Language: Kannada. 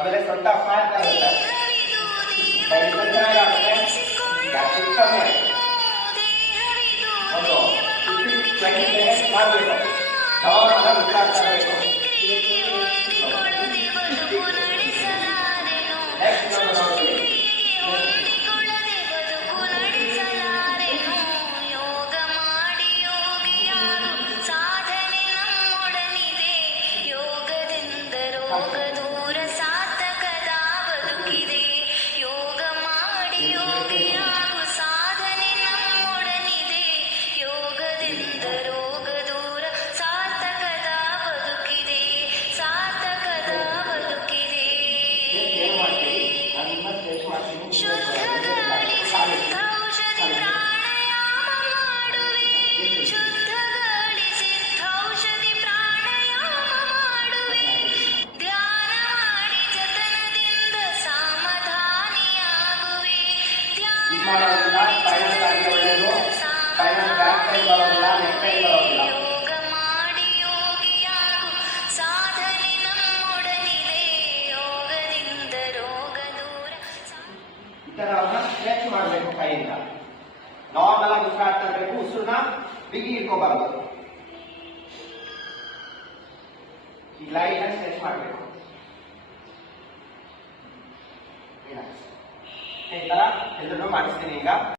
ಆಮೇಲೆ ಸ್ವಲ್ಪ ಫ್ಯಾಟ್ ಬರುತ್ತೆ, ಚೆನ್ನಾಗಾಗುತ್ತೆ. ಗ್ಯಾಸ್ಟ್ರಿಕ್ ಕಮ್ಮಿ ಆಯ್ತು. ಒಂದು 15-20 seconds ಮಾಡಬೇಕು. ಯಾವಾಗ ಉಸಿರಾಡ್ತಾ ಇರಬೇಕು. ನೆಕ್ಸ್ಟ್ ನಮ್ಮ ನೋಡ್ತೀವಿ. ಸ್ಟ್ರೆಚ್ ಮಾಡಬೇಕು. ಕೈಯಿಂದ ನಾರ್ಮಲ್ ಆಗಿ ಉಸಿರಾಡ್ತಾ ಇರಬೇಕು. ಉಸಿರನ್ನ ಬಿಗಿ ಇಟ್ಕೋಬಾರ್ದು. ಈ ಲೈನ್ ಆಗಿ ಸ್ಟ್ರೆಚ್ ಮಾಡಬೇಕು. ಈ ತರ ಎಲ್ಲರೂ ಮಾಡಿಸ್ತೀನಿ ಈಗ.